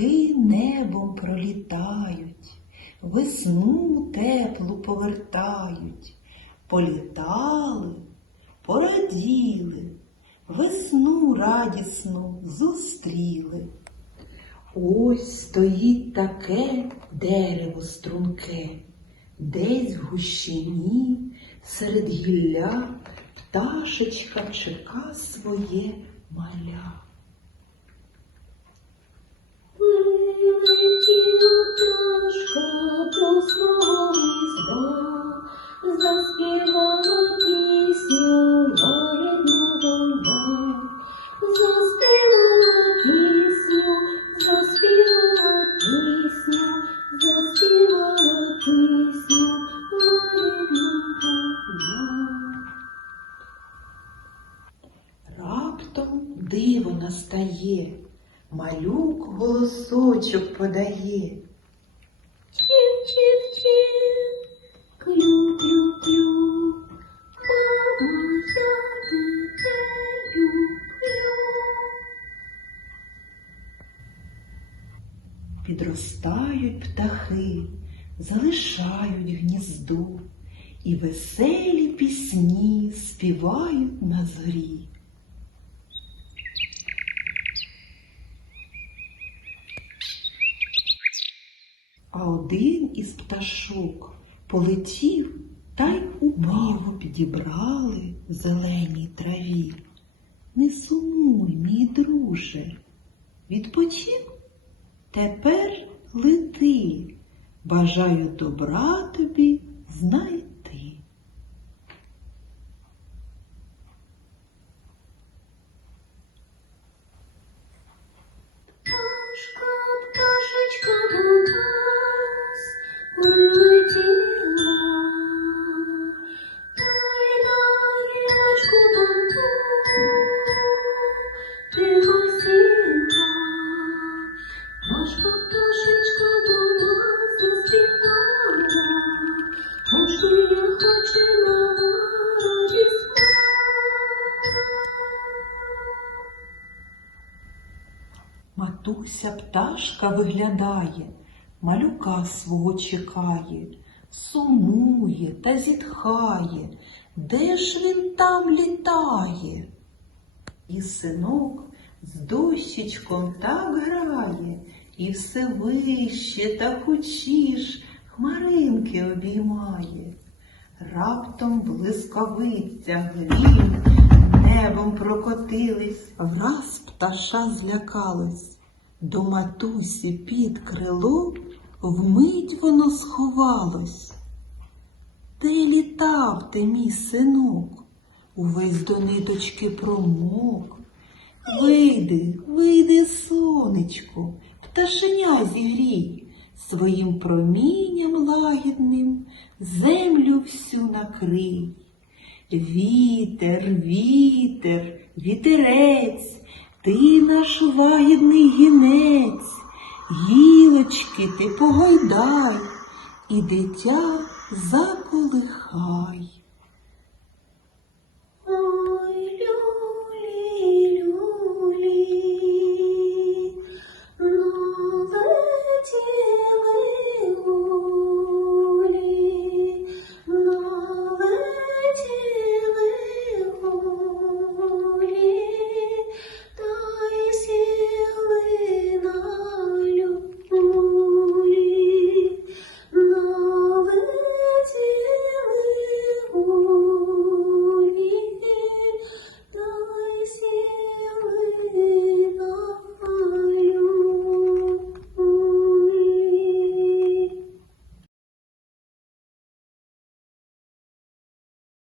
птахи небом пролітають, весну теплу повертають, політали, пораділи, весну радісну зустріли. Ось стоїть таке дерево струнке, десь в гущині серед гілля пташечка чека своє маля. Диво настає, малюк голосочок подає. Чіп-чіп-чіп, клю-клю-клю, мама дитею Підростають птахи, залишають гніздо, і веселі пісні співають на зорі. А один із пташок полетів та й упав, підібрали в зеленій траві. Не сумуй, мій друже, відпочив? Тепер лети, бажаю добра тобі знайти. Матуся пташка виглядає, малюка свого чекає, сумує та зітхає, де ж він там літає? І синок з дощечком так грає, і все вище та хучіш хмаринки обіймає. Раптом блискавиця грім, небом прокотились, враз пташа злякалась. До матусі під крило вмить воно сховалось. Де літав ти, мій синок, увесь до ниточки промок. Вийди, вийди, сонечко, пташеня зігрій, своїм промінням лагідним землю всю накрий. Вітер, вітер, вітерець, ти наш лагідний гінець, гілочки ти погойдай і дитя заколихай.